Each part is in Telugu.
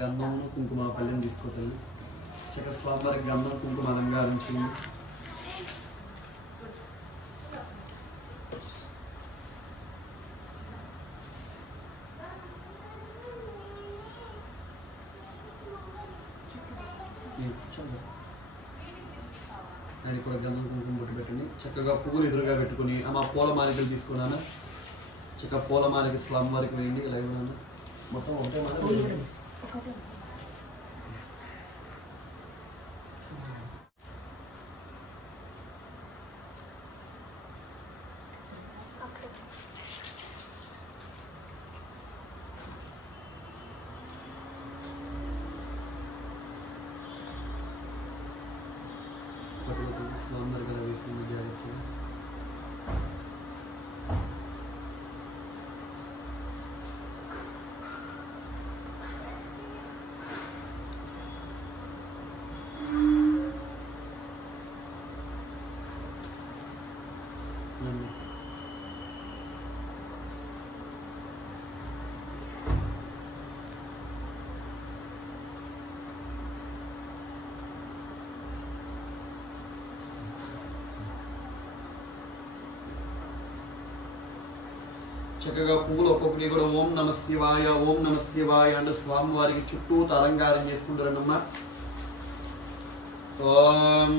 గంధము కుంకుమ పల్లెని తీసుకోవాలి. చక్కగా స్వామివారికి గంధం కుంకుమ అలంకరించింది. దానికి కూడా గంధం కుంకుమ బొట్టు పెట్టండి. చక్కగా పువ్వులు ఎదురుగా పెట్టుకుని అమ్మ పూల మాలికలు తీసుకున్నాను. చక్కగా పూల మాలిక స్వామివారికి వేయండి. ఇలా ఇవ్వను మొత్తం ఒకటే మాల. స్వామివారికి అలా వేసింది జాగ్రత్తగా. చక్కగా పువ్వులు ఒక్కొక్కటి కూడా ఓం నమ శివాయ అంటే స్వామివారికి చుట్టూ అలంకారం చేసుకుంటారన్నమ్మా. ఓం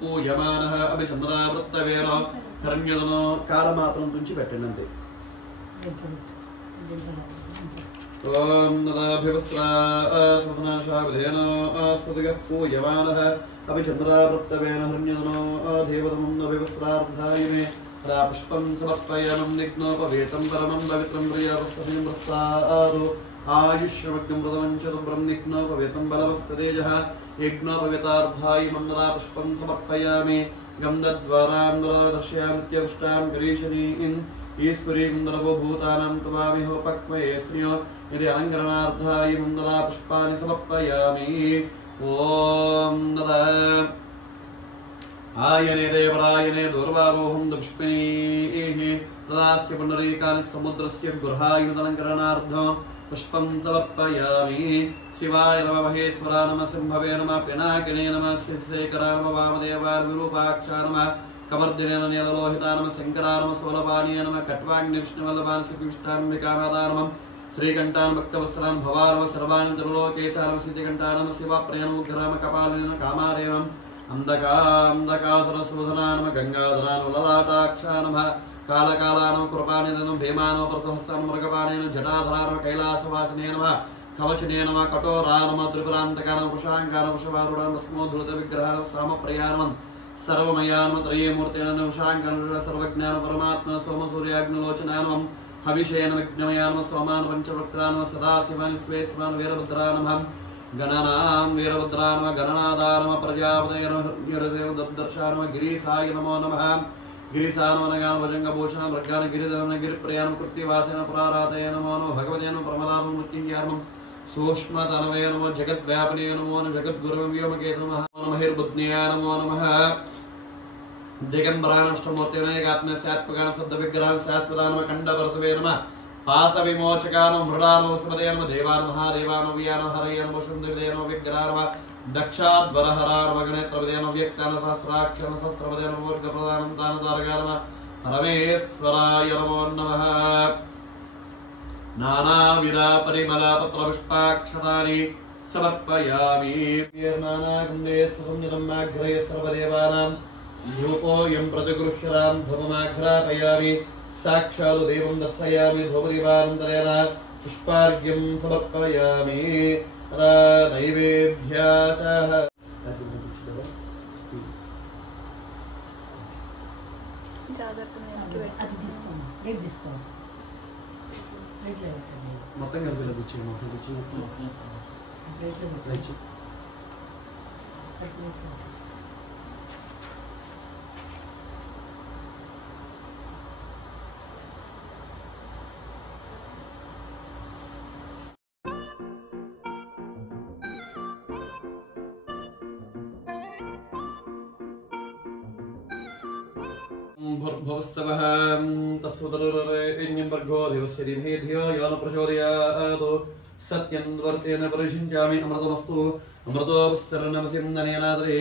పూయమానః అభిచంద్రావృత్తవేన హరణ్యదనో కాలమాత్రం నుంచి పెట్టండి అంతే. ఓం పూయమానః అభిచంద్రావృత్తవేన హరణ్యదనో దేవతమం అభివస్త్రార్థాయిమే పుష్పం సమర్పయామం నిఘ్నోపవేతం పరమం పవిత్రం ప్రియావస్తమయం ప్రస్తాదో ఆయుష్యమగ్నం ప్రథమం చతుర్భ్రం నిఘ్నోపవేతం బలవస్తతేజః యజ్ఞోపవేతార్థాయి మంగళా పుష్పం సమర్పయామి. గంధద్వారాంధ్రదర్శయామిత్యపుష్టాం గిరీశనీం ఈశ్వరీం సర్వభూతానాం తమామిహోపక్వయే శ్రియో ఇది అలంకరణార్థాయి మంగళా పుష్పాన్ని సమర్పయామి. ఓం ఆయనే దేవరాయనే దూర్వారోహం పుష్పిణీః తదాస్య పునరీకాని సముద్రస్య గృహాయుధలంకరణార్థం పుష్పం సమర్పయామి. శివాయ నమ మహేశ్వరా నమ సింహవే నమ పినాకినే నమ శేఖరా నమ వామదేవా విరూపాక్షా నమ కమర్దినే నమ నీలలోహితా నమ శంకరా నమ సోలపానీయ నమ కట్వాగ్ని విష్ణువల్లభాన్ శ్రీకృష్ణాంబికానాథా నమ శ్రీకంఠాన్ భక్తవత్సలాన్ భవానమ సర్వాణి త్రిలోకేశానమ సిద్ధికంఠానమ శివప్రేణముగ్రామ కపాలిన కామారేవం అంధకాసురశోధనానమ గంగాధరానమ లలాటాక్షానమ కాళకాలానమ కృపానిధనం భీమానమ ప్రసహస్తానమ మృగపాణేన జటాధరానమ కైలాసవాసినే నమ కవచనే నమ కఠోరానమ త్రిపురాంతకానమ పుషాంకానమ వృషభారుడానమ స్మోధృత విగ్రహానమ సామప్రయానమ సర్వమయానమ త్రయేమూర్తేన విషాంకాన సర్వజ్ఞాన పరమాత్మ సోమసూర్యాగ్నిలోచనానమ హవిషేన విఘ్నమయానమ సోమాన పంచవక్త్రానమ సదాశివాని స్వేశ్వరాన వీరభద్రానమ గణనాం వీరభద్రానమ గణనాదానమ ప్రజాపతయర్దేవదర్శానమ గిరీసాయ నమో నమః. గిరీశానమనగాన భుజంగభూషణ మృగాన గిరిధరణ గిరిప్రయాణ కృత్తివాసేన పురారాతయ నమో నమ భగవతే నమ ప్రమదామ మృత్యుంజయానమం సూక్ష్మతనవయ నమో జగద్వ్యాపినే నమో నమ జగద్గురువ్యోమకేత నమః నమహిర్బుద్ధ్యాయ నమో నమః. దిగంబరానష్టమూర్తినేకాత్మ్యస్యాత్మకాన శబ్ద విగ్రహాన్ శాశ్వతానమ ఖండపరసవే నమ పాస విమోచకాన మృడానమ వసుమదే నమ దేవాన మహాదేవాన వ్యాన హరయ నమ శుంధవిదే నమ విగ్రహారమ దక్షాద్వరహరారమ గణేత్రపదే నమ వ్యక్తాన సహస్రాక్షర సహస్రపదే నమ వర్గప్రదానం తాన తారకారమ పరమేశ్వరాయ నమో నమః. నానావిధ పరిమళ పత్ర పుష్పాక్షతాని సమర్పయామి. నానాగంధే సుగంధితమాగ్రయ సర్వదేవానాం ధూపోయం ప్రతిగృహ్యతాం ధూపమాఘ్రాపయామి. సాక్షాత్ దేవం దర్శయామి ధూపదీపానంతరేణ పుష్పార్ఘ్యం సమర్పయామి. నైవేద్యాచః మొత్తం కలిపి కూర్చోండి. మొత్తం కూర్చొని भूर्भुवस्सवः तस्वतरुरेण्यं भर्गो देवस्य धीमहि धियो यो न प्रचोदयात् सत्यं वर्तेन परिषिञ्चामि अमृतमस्तु अमृतोपस्तरणमसिं ननेनाद्रे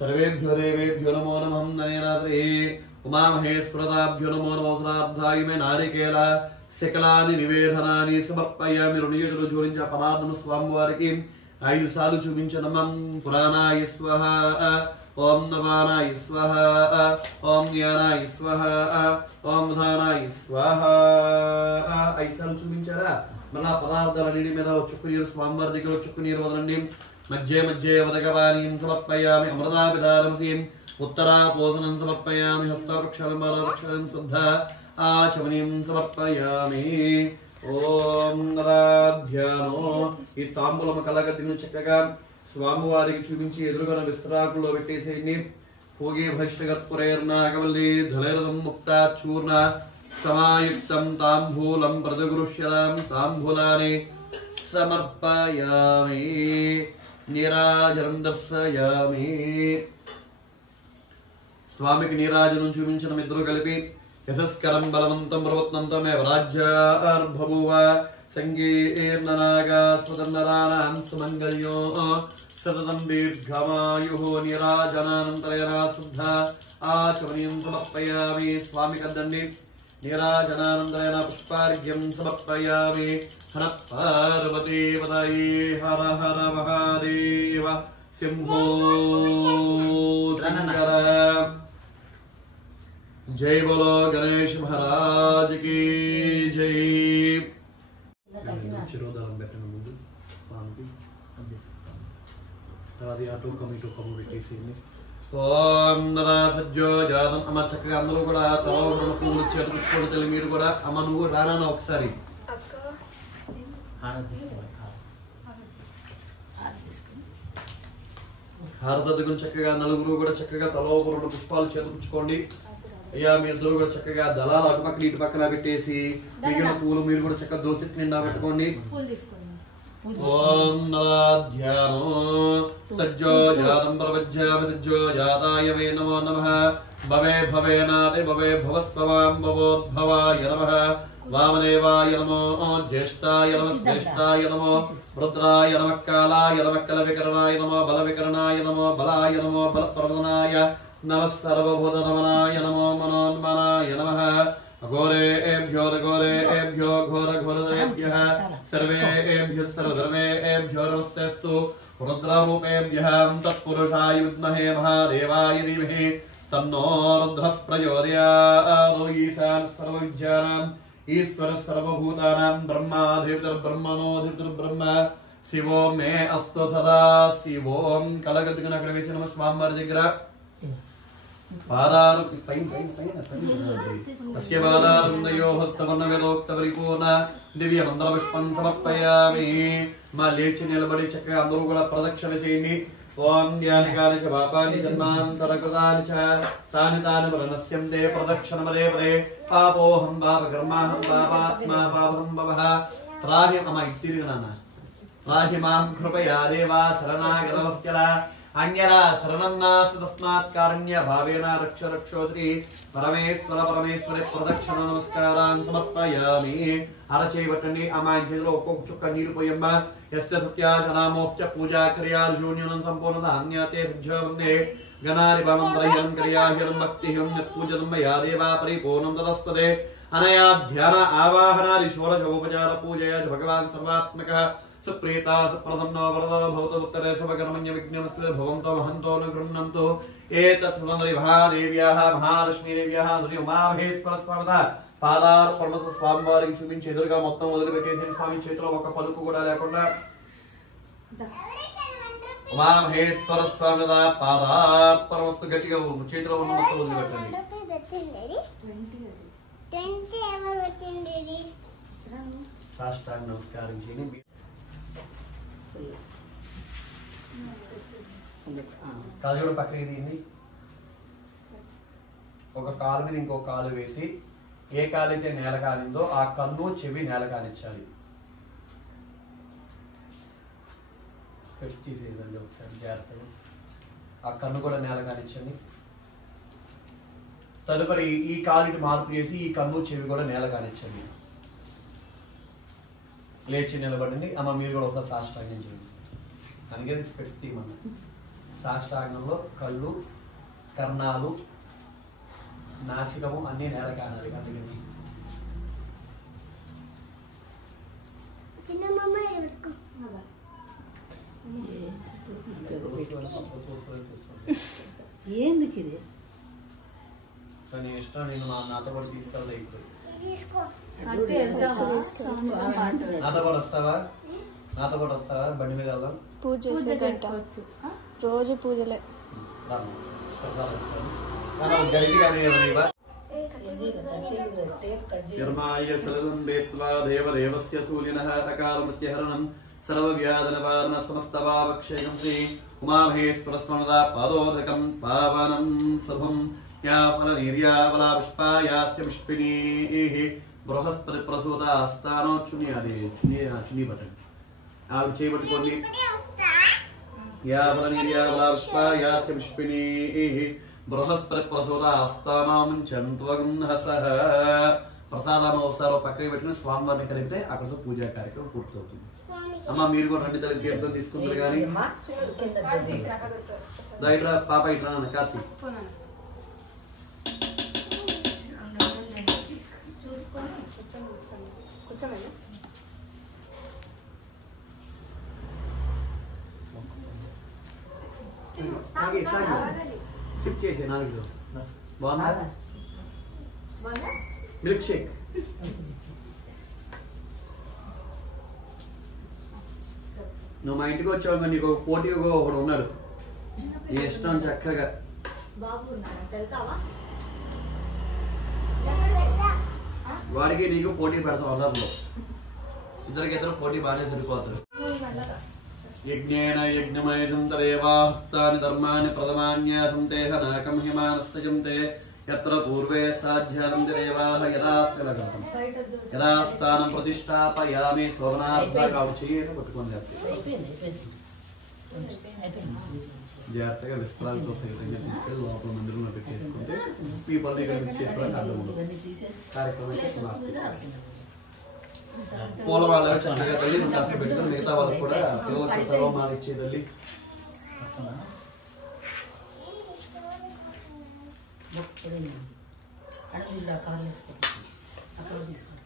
सर्वेभ्यो देवेभ्यो नमो नमः ननेनाद्रे उमामहेश्वरदाभ्यो नमो नमो श्राद्धाय मे नारिकेल सकलानि निवेदनानि समर्पयामि ऋणियुలు జోడించ పరాధన స్వామివారికి 5 సార్లు చూపించనమం పురాణాయ స్వహ ఓం నవానాయ స్వహ ఓం జ్ఞానాయ స్వహ ఓం ధానాయ స్వహ 5 సార్లు చూపించారా మళ్ళా పదార్థాల నీడి మీద చుక్కునీరు స్వామివారి దగ్గర చుక్కునీరు వదలండి మధ్య మధ్య వదగవాణీం సమర్పయామి అమృతాభిధానమసీం उत्तरापोषणं समर्पयामि हस्तवृक्षलं बालवृक्षलं शुद्धा आचमनीं समर्पयामि ఓం నరాధ్యానో ఈ తాంబూలము కలగతిని చక్కగా స్వామివారికి చూపించి ఎదురుగా విస్తరాకుల్లో పెట్టేసేయండి భోగి భైష్టగత్పురైర్నాగవల్లి ధలైరదం ముక్తా చూర్ణ సమాయుక్తం తాంబూలం ప్రతిగృహ్యతాం తాంబూలాని సమర్పయామి నీరాజనం దర్శయామి స్వామికి నీరాజనం చూపించిన ఇద్దరు కలిపి యశస్కరం బలవంతం ప్రవత్నంతమేవ రాజ్యార్భూవ సంగీర్ణనాగా స్వతందరాణాం సుమంగళ్యో సతతం దీర్ఘమాయుః నీరాజనానంతరేణ శుద్ధ ఆచమనీయం సమర్పయామి స్వామికి అద్దండి నీరాజనానంతరేణ పుష్పార్ఘ్యం సమర్పయామి హర పార్వతీ పదయే హర హర మహాదేవ శంభో శంకర जय बोलो गणेश महाराज की जय చిరోదలం పెట్టిన ముందు స్వామికి తర్వాత అటు కమిటో కమ్ము పెట్టేసింది ఓం నదా సజ్జో జాతం అమ్మ చక్కగా అందరూ కూడా తల పువ్వులు చేతుకుచ్చుకోండి తల్లి మీరు కూడా అమ్మ నువ్వు రానా ఒకసారి హారతద్దుకుని చక్కగా నలుగురు కూడా చక్కగా తలో రెండు పుష్పాలు చేతుకుచ్చుకోండి అయ్యా మీ ఇద్దరు కూడా చక్కగా దళాలు అటుపక్కన ఇటు పక్కన పెట్టేసి మిగిలిన పూలు మీరు కూడా చక్కగా దోసి నిండా పెట్టుకోండి ఓం నరాధ్యానో సజ్జో జాతం ప్రవజ్యామి సజ్జో జాతాయ వే నమో నమః భవే భవేనాది భవే భవస్వవాం భవోద్భవాయ నమః వామదేవాయ నమో జ్యేష్ఠాయ నమః శ్రేష్ఠాయ నమో రుద్రాయ నమః కాలాయ నమః కలవికరణాయ నమో బలవికరణాయ నమో బలాయ నమో బలప్రవదనాయ नमः सर्वभूतनमनाय नमो मनोन्मनाय नमः अघोरेभ्यो घोरेभ्यो घोरघोरेभ्यः सर्वेभ्यः सर्वधर्मेभ्यो नमस्तेस्तु रुद्ररूपेभ्यः तत्पुरुषाय विद्महे महादेवाय धीमहि तन्नो रुद्रः प्रचोदयात् ईशानः सर्वविद्यानाम् ईश्वरः सर्वभूतानां ब्रह्माधिपतिर्ब्रह्मणोऽधिपतिर्ब्रह्म शिवो मे अस्तु सदा शिवों कलगद्गणकलवेసి नमः स्वामिवाరి దగ్గర పాదారు అస్య పాదారుందయోః సవర్ణవేదోక్తపరిపూర్ణ దివ్య మంత్రపుష్పం సమర్పయామి మా లేచి నిలబడి చక్కగా అందరూ కూడా ప్రదక్షిణ చేయండి ఓం ధ్యానికాని చ పాపాని జన్మాంతరకృతాని చ తాని తాని ప్రణశ్యంతే ప్రదక్షిణమదే పదే పాపోహం పాపకర్మాహం పాపాత్మా పాపహం భవః త్రాహి అమ్మ ఇత్తిరి నాన్న త్రాహి మాం కృపయా దేవా శరణాగతవత్సల अन्यरा शरणं नास्ति तस्मात् कारुण्य भावेन रक्ष रक्षोत्री परमेश्वर परमेश्वरे प्रदक्षिण नमस्कारान् समर्पयामि अरचैवटनि अमाञ्चेलो ఒక్కొక్క చుక్క నీరు పోయమ్మ యస్య సత్యాజనామోక్త పూజా క్రియాశూన్యం సంపూర్ణత అన్యతే విజ్ఞావన్నే గణారి భామంత్రయం క్రియాహిరం భక్తిహిం పూజనం మయా దేవా పరిపూర్ణం తదస్తదే అనయా ధ్యాన ఆవాహనాది షోడశోపచార పూజయ భగవాన్ సర్వాత్మక सप्रीता सप्रसन्नो वरदो भवतो उत्तरे स्वकर्मण्य विघ्नमस्ते भवन्तो महन्तो न गृह्णन्तु एतत् सुन्दरि महादेव्याः महालक्ष्मीदेव्याः శ్రీ ఉమామహేశ్వర స్వామిదా పాదార్పణమస్తు స్వామివారికి చూపించి ఎదురుగా మొత్తం వదిలిపెట్టేసి స్వామి చేతిలో ఒక పలుకు కూడా లేకుండా ఉమామహేశ్వర స్వామిదా పాదార్పణమస్తు గట్టిగా చేతిలో ఉన్న మొత్తం వదిలిపెట్టండి సాష్టాంగ నమస్కారం చేయండి కాలు కూడా పక్కకి తీయండి ఒక కాలు మీద ఇంకో కాలు వేసి ఏ కాలు అయితే నేల కాలిందో ఆ కన్ను చెవి నేల కానిచ్చాలి స్పెట్స్ తీసేదండి ఒకసారి జాగ్రత్తగా ఆ కన్ను కూడా నేల కానిచ్చండి తదుపరి ఈ కాలుకి మార్పు చేసి ఈ కన్ను చెవి కూడా నేల కానిచ్చండి. లేచి నిలబడింది. అమ్మ మీరు కూడా ఒకసారి సాష్టాంగం చేయండి. అందుకే స్పెట్స్ తీయమన్న. సాష్టాంగంలో కళ్ళు, కర్ణాలు, నాసికము అన్ని నేల కానాలి. అందుకని ఎందుకు ఇది సో నీ ఇష్టం. నేను నాతో కూడా తీసుకెళ్తా. ఇప్పుడు నాతో కూడా వస్తావా? నాతో కూడా వస్తావా? బండి మీద వెళ్దాం. పూజ చేసుకోవచ్చు. రోజు పూజలే. సర్వవ్యాధనవారణ సమస్తవావక్షేయం శ్రీ ఉమామహేశ్వరస్మరదా పాదోదకం పావనం సర్వం యా ఫలనీర్యావలా పుష్పాయాస్య పుష్పిణీః బృహస్పతి ప్రసూతాస్తానో చుని. అది చుని బట్టండి. ఆవిడ చేయబట్టుకోండి. యా ఫలనీర్యావలా పుష్పాయాస్య పుష్పిణీః బృహస్పతి ప్రసూతాస్తానాం చంత్వగంధసః. ప్రసాదాన్ని ఒకసారి పక్కకి పెట్టుకుని స్వామివారిని కలిపితే అక్కడితో పూజా కార్యక్రమం పూర్తవుతుంది. అమ్మ మీరు కూడా రెండు తల్లి తీర్థం తీసుకుంటారు. కానీ దగ్గర పాప ఇట్లా కార్తీ సిప్ చేసే 4 బాగుందా? Milk shake. నువ్వు మా ఇంటికి వచ్చావు. నీకు పోటీ ఒకడు ఉన్నాడు. నీ ఇష్టం చక్కగా. వాడికి నీకు పోటీ పెడతావు. అందరిలో ఇద్దరు పోటీ బాగానే సరిపోతారు. యజ్ఞేన యజ్ఞమయజంతరేవాహస్తాని ధర్మాని ప్రథమాన్యాసంతే నాకం హిమానస్యంతే యత్ర పూర్వే సాధ్యానంతి దేవాః యదాస్థలగతం యదాస్థానం ప్రతిష్టాపయామి. శోభనార్థకావు చేయని పట్టుకొని జాగ్రత్తగా విస్తరాలతో సైతంగా తీసుకెళ్ళి లోపల మందిరంలో పెట్టేసుకుంటే ఈ పనులు ఇక్కడ చేసుకోవడానికి అర్థం ఉండదు. కార్యక్రమం పూల వాళ్ళ చక్కగా తల్లి కాస్త పెట్టుకుని మిగతా వాళ్ళకి కూడా పిల్లలకు సర్వమాలు ఇచ్చే తల్లి. కార్లు వేసుకోండి. అక్కడ తీసుకోండి.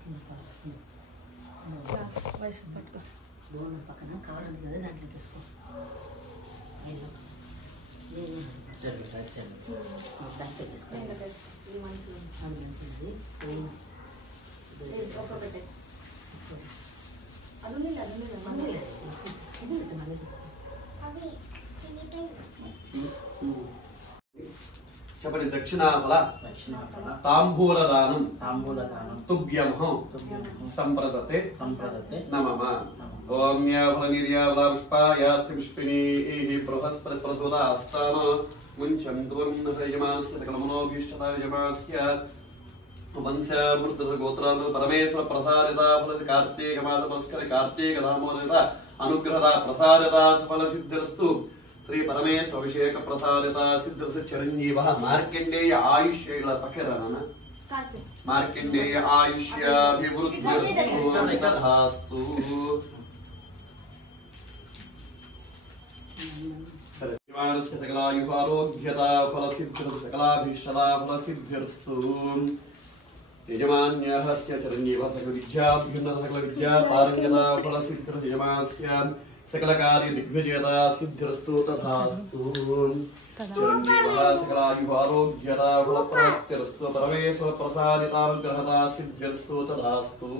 వయసు పట్టుకో. బోర్డు పక్కన కవర్ ఉంది కదా, దాంట్లో తీసుకో. దాంట్లో తీసుకోండి. చెప్పండి. దక్షిణాఫల తాంబూలదానం తుభ్యమహం సంప్రదతే నమః. ఓం యాఫల నిర్యావలా పుష్పాయాస్య పుష్పిణీః బృహస్పతి ప్రసూతాస్తాన ముంచంతుర్యమానస్య సకలమనోభీష్టయమానస్య వంశామృత గోత్రాలు పరమేశ్వర ప్రసారిత ఫల కార్తీక మాస పురస్కర కార్తీక దామోదర అనుగ్రహ ప్రసారిత సఫల సిద్ధిరస్తు. శ్రీ పరమేశ్వర అభిషేక ప్రసాదిత సిద్ధ చిరంజీవ మార్కండేయ ఆయుష్యల పక్కన మార్కండేయ ఆయుష్యాభివృద్ధిరస్తు. సకలాయు ఆరోగ్యత ఫల సిద్ధిరస్తు. సకలాభీష్టదా ఫల సిద్ధిరస్తు. యజమాన్యః చిరంజీవ సకల విద్యాభ్యున్నత సకల విద్యా పారంగత ఫల సిద్ధిరస్తు. యజమానస్య सकल कार्य दिग्विजयता सिद्धिरस्तु तथास्तु. चिरंजीवः सकलायु आरोग्यता फलप्राप्तिरस्तु. परमेश्वर प्रसादितानुग्रहता सिद्धिरस्तु तथास्तु.